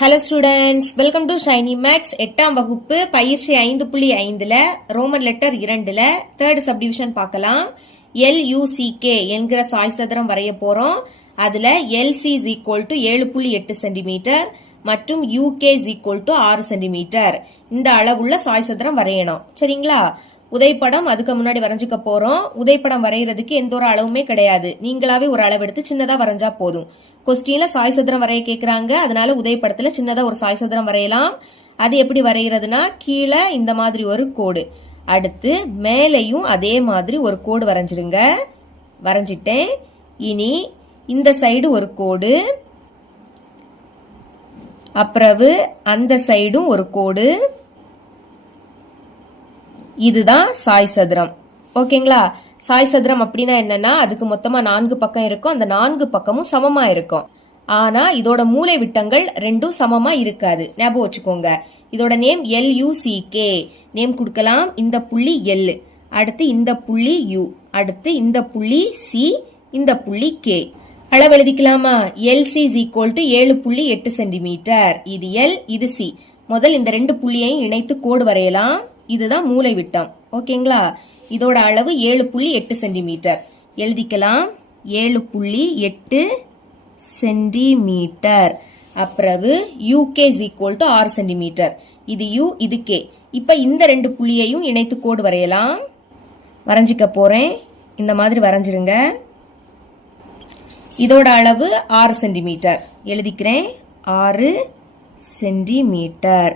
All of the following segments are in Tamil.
Hello students welcome to shiny maths எட்டாம் வகுப்பு பயிற்சி ஐந்து புள்ளி ஐந்தில் ரோமன் லெட்டர் இரண்டில் தேர்ட் சப்டிவிஷன் பார்க்கலாம். எல்யூசிகே என்கிற சாய் சதுரம் வரைய போகிறோம் அதில் எல்சி இஸ் ஈக்குவல் டு ஏழு புள்ளி எட்டு சென்டிமீட்டர் மற்றும் யூகே இஸ் ஈக்குவல் டு ஆறு சென்டிமீட்டர் இந்த அளவுள்ள சாய் சதுரம் வரையணும். சரிங்களா? உதைப்படம் அதுக்கு முன்னாடி வரைஞ்சிக்க போறோம். உதைப்படம் வரைகிறதுக்கு எந்த ஒரு அளவுமே கிடையாது. நீங்களாவே ஒரு அளவு எடுத்து சின்னதா வரைஞ்சா போதும். கொஸ்டின்ல சாய் சதுரம் வரைய கேக்குறாங்க. அதனால உதைப்படத்துல சின்னதா ஒரு சாய் சதுரம் வரையலாம். அது எப்படி வரைகிறதுனா கீழே இந்த மாதிரி ஒரு கோடு. அடுத்து மேலேயும் அதே மாதிரி ஒரு கோடு வரைஞ்சிடுங்க வரைஞ்சிட்டேன். இனி இந்த சைடு ஒரு கோடு. அப்புறவு அந்த சைடும் ஒரு கோடு. இதுதான் சாய் சதுரம். ஓகேங்களா? சாய் சதுரம் அப்படின்னா என்னன்னா அதுக்கு மொத்தமா நான்கு பக்கம் இருக்கும். அந்த நான்கு பக்கமும் சமமா இருக்கும். ஆனா இதோட மூலை விட்டங்கள் ரெண்டும் சமமா இருக்காது. ஞாபகம் வச்சுக்கோங்க. இதோட நேம் எல் கே நேம் கொடுக்கலாம். இந்த புள்ளி எல் அடுத்து இந்த புள்ளி யூ அடுத்து இந்த புள்ளி சி இந்த புள்ளி கே அளவு எழுதிக்கலாமா? எல்சி இஸ் ஈக்குவல் டு ஏழு புள்ளி எட்டு சென்டிமீட்டர் இது எல் இது சி முதல் இந்த ரெண்டு புள்ளியையும் இணைத்து கோடு வரையலாம். இதுதான் மூளை விட்டம். ஓகேங்களா? இதோட அளவு ஏழு புள்ளி எட்டு சென்டிமீட்டர். எழுதிக்கலாம். ஏழு புள்ளி எட்டு சென்டிமீட்டர். அப்புறவு யூகே இஸ் ஈக்குவல் டு ஆறு சென்டிமீட்டர். இது யூ இது கே இப்போ இந்த ரெண்டு புள்ளியையும் இணைத்து கோடு வரையலாம். வரைஞ்சிக்க போகிறேன் இந்த மாதிரி வரைஞ்சிருங்க. இதோட அளவு ஆறு சென்டிமீட்டர். எழுதிக்கிறேன். ஆறு சென்டிமீட்டர்.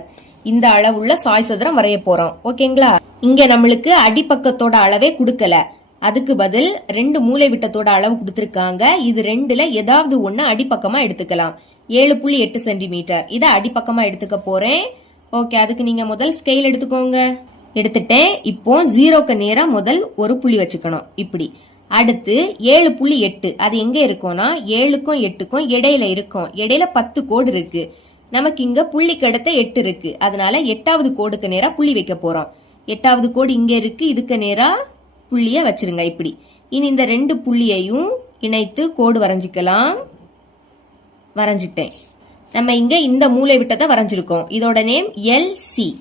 இந்த அளவுள்ள சாய் சதுரம் வரைய போறோம். ஓகேங்களா? இங்க நம்மளுக்கு அடிப்பக்கத்தோட அளவே கொடுக்கல. அதுக்கு பதில் ரெண்டு மூலை விட்டத்தோட அளவு கொடுத்திருக்காங்க. இது ரெண்டுல ஏதாவது ஒன்னு அடிப்பக்கமா எடுத்துக்கலாம். ஏழு புள்ளி எட்டு சென்டிமீட்டர். இதை அடிப்பக்கமா எடுத்துக்க போறேன். ஓகே அதுக்கு நீங்க முதல் ஸ்கேல் எடுத்துக்கோங்க. எடுத்துட்டேன். இப்போ ஜீரோக்கு நேரம் முதல் ஒரு புள்ளி வச்சுக்கணும். இப்படி. அடுத்து ஏழு புள்ளி எட்டு. அது எங்க இருக்கும்னா ஏழுக்கும் எட்டுக்கும் இடையில இருக்கும். இடையில பத்து கோடு இருக்கு. நமக்கு இங்க புள்ளி கடத்த எட்டு இருக்கு. அதனால எட்டாவது கோடுக்கு நேரா புள்ளி வைக்க போறோம். எட்டாவது கோடு இங்க இருக்கு இதுக்கு நேரா புள்ளிய வச்சிருங்க இப்படி. இனி இந்த ரெண்டு புள்ளியையும் இணைத்து கோடு வரைஞ்சிக்கலாம். வரைஞ்சிட்டேன். நம்ம இங்க இந்த மூலை விட்டத்தை வரைஞ்சிருக்கோம். இதோட நேம் எல் சி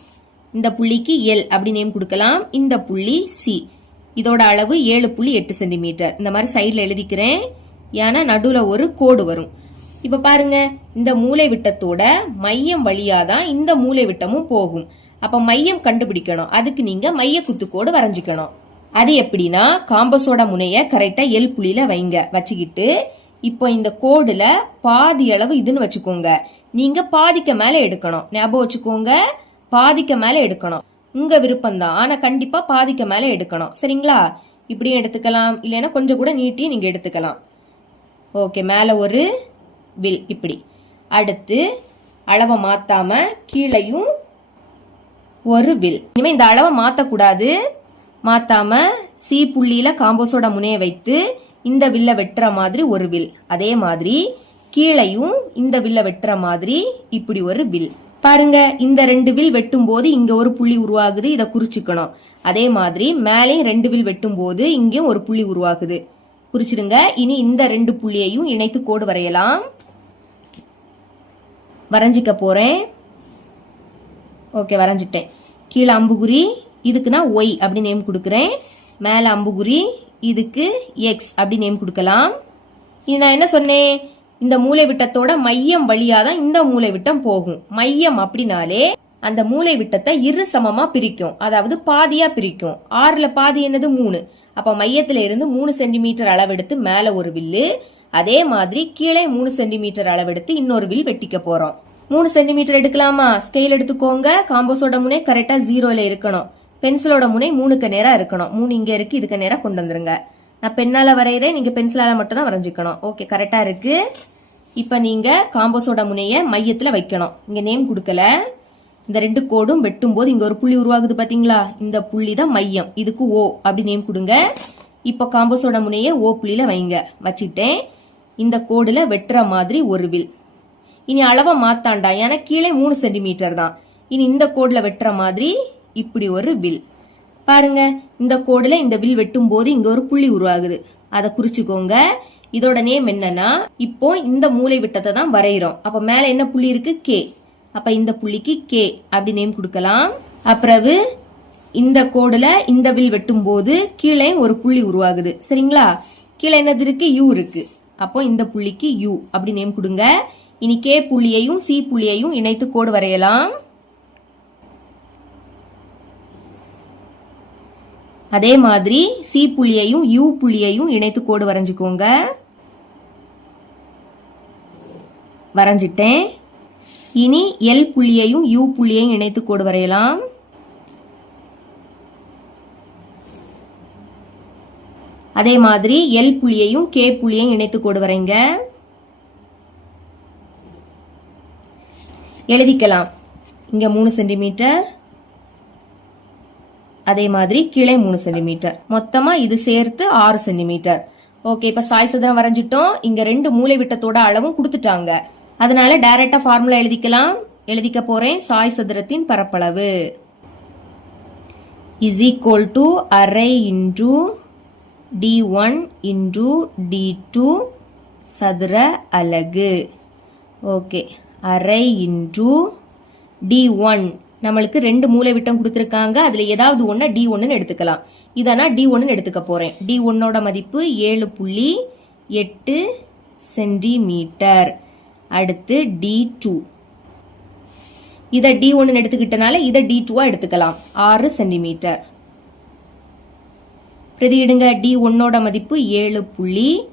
இந்த புள்ளிக்கு எல் அப்படி நேம் கொடுக்கலாம். இந்த புள்ளி சி இதோட அளவு ஏழு புள்ளி எட்டு சென்டிமீட்டர். இந்த மாதிரி சைடில் எழுதிக்கிறேன். ஏன்னா நடுவில் ஒரு கோடு வரும். இப்போ பாருங்க இந்த மூலை விட்டத்தோட மையம் வழியா தான் இந்த மூளை விட்டமும் போகும். அப்ப மையம் கண்டுபிடிக்கணும். அதுக்கு நீங்க மைய குத்துக்கோடு வரைஞ்சிக்கணும். அது எப்படின்னா காம்பஸோட முனைய கரெக்டா எல் புள்ளியில வைங்க. வச்சுக்கிட்டு இப்போ இந்த கோடுல பாதி அளவு இதுன்னு வச்சுக்கோங்க. நீங்க பாதிக்க மேல எடுக்கணும். ஞாபகம் வச்சுக்கோங்க பாதிக்க மேல எடுக்கணும். உங்க விருப்பம் தான் ஆனா கண்டிப்பா பாதிக்க மேல எடுக்கணும். சரிங்களா? இப்படியும் எடுத்துக்கலாம். இல்லைன்னா கொஞ்சம் கூட நீட்டி நீங்க எடுத்துக்கலாம். ஓகே மேல ஒரு வில் இப்படி. அடுத்து அளவை மாத்தாம கீழையும் ஒரு வில். இனிமே இந்த அளவை மாத்தக்கூடாது. மாத்தாம சி புள்ளியில காம்போஸோட முனையை வைத்து இந்த வில்ல வெட்டுற மாதிரி ஒரு வில். அதே மாதிரி கீழையும் இந்த வில்ல வெட்டுற மாதிரி இப்படி ஒரு வில். பாருங்க இந்த ரெண்டு வில் வெட்டும் போது இங்க ஒரு புள்ளி உருவாகுது இதை குறிச்சுக்கணும். அதே மாதிரி மேலேயும் ரெண்டு வில் வெட்டும் போது இங்கேயும் ஒரு புள்ளி உருவாகுது. குறிச்சிடுங்க. இனி இந்த ரெண்டு புள்ளியையும் இணைத்து கோடு வரையலாம். வரைஞ்சிக்க போறேன். ஓகே வரைஞ்சிட்டேன். கீழே அம்புகுறி இதுக்கு நான் ஒய் அப்படி நேம் கொடுக்குறேன். மேலே அம்புகுறி இதுக்கு எக்ஸ் அப்படி நேம் கொடுக்கலாம். இது நான் என்ன சொன்னேன்? இந்த மூலை விட்டத்தோட மையம் வழியாக தான் இந்த மூலை விட்டம் போகும். மையம் அப்படின்னாலே அந்த மூலை விட்டத்தை இரு சமமா பிரிக்கும். அதாவது பாதியா பிரிக்கும். ஆறுல பாதி என்னது? மூணு. அப்ப மையத்துல இருந்து மூணு சென்டிமீட்டர் அளவெடுத்து மேல ஒரு வில்லு அதே மாதிரி கீழே மூணு சென்டிமீட்டர் அளவெடுத்து இன்னொரு வில் வெட்டிக்க போறோம். மூணு சென்டிமீட்டர் எடுக்கலாமா? ஸ்கேல் எடுத்துக்கோங்க. காம்போஸோட முனை கரெக்டா ஜீரோல இருக்கணும். பென்சிலோட முனை மூணுக்கு நேரா இருக்கணும். மூணு இங்க இருக்கு இதுக்கு நேரா கொண்டு வந்துருங்க. நான் பெண்ணால வரைகிறேன் நீங்க பென்சிலால மட்டும் தான் வரைஞ்சிக்கணும். ஓகே கரெக்டா இருக்கு. இப்ப நீங்க காம்போஸோட முனைய மையத்துல வைக்கணும். இங்க நேம் கொடுக்கல. இந்த ரெண்டு கோடும் வெட்டும் போது இங்க ஒரு புள்ளி உருவாகுது பாத்தீங்களா? இந்த புள்ளி தான் மையம். இதுக்கு ஓ அப்படி நேம் கொடுங்க. இப்போ காம்போஸோட முனைய ஓ புள்ளியில வைங்க. வச்சுட்டேன் இந்த கோடுல வெட்டுற மாதிரி ஒரு வில். இனி அளவை மாத்தாண்டா. ஏன்னா கீழே மூணு சென்டிமீட்டர் தான். இனி இந்த கோடுல வெட்டுற மாதிரி இப்படி ஒரு வில். பாருங்க இந்த கோடுல இந்த வில் வெட்டும் போது இங்க ஒரு புள்ளி உருவாகுது. அதை குறிச்சுக்கோங்க. இதோட நேம் என்னன்னா இப்போ இந்த மூலை விட்டத்தை தான் வரைகிறோம் அப்ப மேல என்ன புள்ளி இருக்கு? கே அப்ப இந்த புள்ளிக்கு கே அப்படி நேம் கொடுக்கலாம். அப்புறவு இந்த கோடுல இந்த வில் வெட்டும் போது கீழே ஒரு புள்ளி உருவாகுது. சரிங்களா? கீழே என்னது இருக்கு? யூ இருக்கு. அப்போ இந்த புள்ளிக்கு யூ அப்படி நேம் கொடுங்க. இனி கே புள்ளியையும் சி புள்ளியையும் இணைத்து கோடு வரையலாம். அதே மாதிரி சி புள்ளியையும் யூ புள்ளியையும் இணைத்து கோடு வரைஞ்சுக்கோங்க. வரைஞ்சிட்டேன். இனி எல் புள்ளியையும் யூ புள்ளியையும் இணைத்து கோடு வரையலாம். அதே மாதிரி எல் புள்ளியையும் கே புள்ளியையும் இணைத்து கோடு வரைங்க. எழுதிக்கலாம். இங்க மூணு சென்டிமீட்டர். அதே மாதிரி கீழே மூணு சென்டிமீட்டர். மொத்தமா இது சேர்த்து ஆறு சென்டிமீட்டர். ஓகே இப்ப சாய் சதுரம் வரைஞ்சிட்டோம். இங்க ரெண்டு மூலை விட்டத்தோட அளவும் கொடுத்துட்டாங்க. அதனால டைரக்டா ஃபார்முலா எழுதிக்கலாம். எழுதிக்க போறேன். சாய் சதுரத்தின் பரப்பளவு. இஸ் ஈக்குவல் டு அரை into D one into D two சதுர அலகு. ஓகே அரை இன்டு டி ஒன் நம்மளுக்கு ரெண்டு மூலை விட்டம் கொடுத்துருக்காங்க. அதில் ஏதாவது ஒன்று டி ஒன்றுன்னு எடுத்துக்கலாம். இதனால் டி ஒன்றுன்னு எடுத்துக்க போகிறேன் டி ஒன்னோட மதிப்பு ஏழு புள்ளி எட்டு சென்டிமீட்டர் அடுத்து டி டூ இதை டி ஒன்று எடுத்துக்கிட்டனால இதை டி டூவாக எடுத்துக்கலாம். ஆறு சென்டிமீட்டர். பிரதியிடுங்க டி ஒன்னோட மதிப்பு ஏழு புள்ளி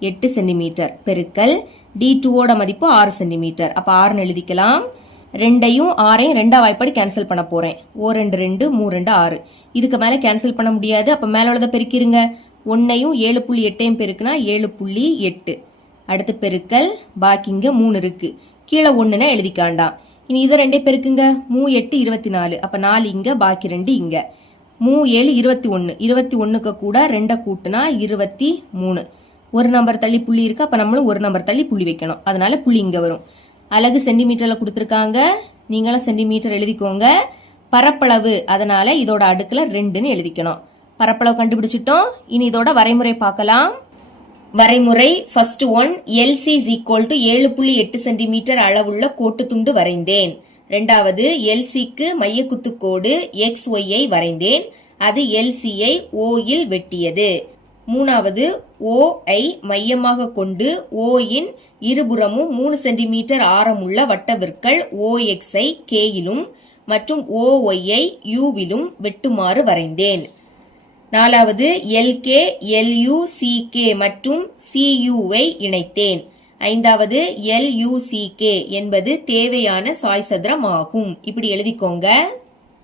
எட்டு சென்டிமீட்டர். பெருக்கல் டி டூவோட மதிப்பு ஆறு சென்டிமீட்டர். அப்போ ஆறுன்னு எழுதிக்கலாம். ரெண்டையும் ஆறையும் ரெண்டா வாய்ப்பாடு கேன்சல் பண்ண போறேன். ஓ ரெண்டு ரெண்டு மூ ரெண்டு ஆறு. இதுக்கு மேலே கேன்சல் பண்ண முடியாது. அப்போ மேலே உள்ளதை பெருக்கிருங்க. ஒன்னையும் ஏழு புள்ளி எட்டையும் பெருக்குனா ஏழு புள்ளி எட்டு. அடுத்து பெருக்கல் பாக்கி இங்கே மூணு இருக்கு. கீழே ஒன்றுனா எழுதிக்காண்டாம் இனி இதை ரெண்டே பெருக்குங்க. மூ எட்டு இருபத்தி நாலு அப்போ நாலு இங்க பாக்கி ரெண்டு இங்க. மூ ஏழு இருபத்தி ஒன்று இருபத்தி ஒன்றுக்கு கூட ரெண்டை கூட்டுனா இருபத்தி மூணு. ஒரு நம்பர் தள்ளி புள்ளி இருக்கு. அப்போ நம்மளும் ஒரு நம்பர் தள்ளி புள்ளி வைக்கணும். அதனால புள்ளி இங்கே வரும். அழகு சென்டிமீட்டரில் கொடுத்துருக்காங்க. நீங்களும் சென்டிமீட்டர் எழுதிக்கோங்க. பரப்பளவு. அதனால இதோட அடுக்கில் ரெண்டுன்னு எழுதிக்கணும். பரப்பளவு கண்டுபிடிச்சிட்டோம். இனி இதோட வரைமுறை பார்க்கலாம். வரைமுறை first one LC equal to ஏழு புள்ளி எட்டு சென்டிமீட்டர் அளவுள்ள கோட்டு துண்டு வரைந்தேன். ரெண்டாவது எல்சிக்கு மையக்குத்துக்கோடு எக்ஸ் ஒய்யை வரைந்தேன். அது எல்சியை ஓயில் வெட்டியது. மூணாவது ஓ ஐ மையமாக கொண்டு ஓயின் இருபுறமும் மூணு சென்டிமீட்டர் ஆரமுள்ள வட்டவிற்கள் ஓ கேயிலும் மற்றும் ஓ ஒய்யை யூவிலும் வெட்டுமாறு வரைந்தேன். நாலாவது எல்கே எல்யூ சிகே மற்றும் சியூவை இணைத்தேன். ஐந்தாவது எல்யூசிகே என்பது தேவையான சாய் சதுரம் ஆகும். இப்படி எழுதிக்கோங்க.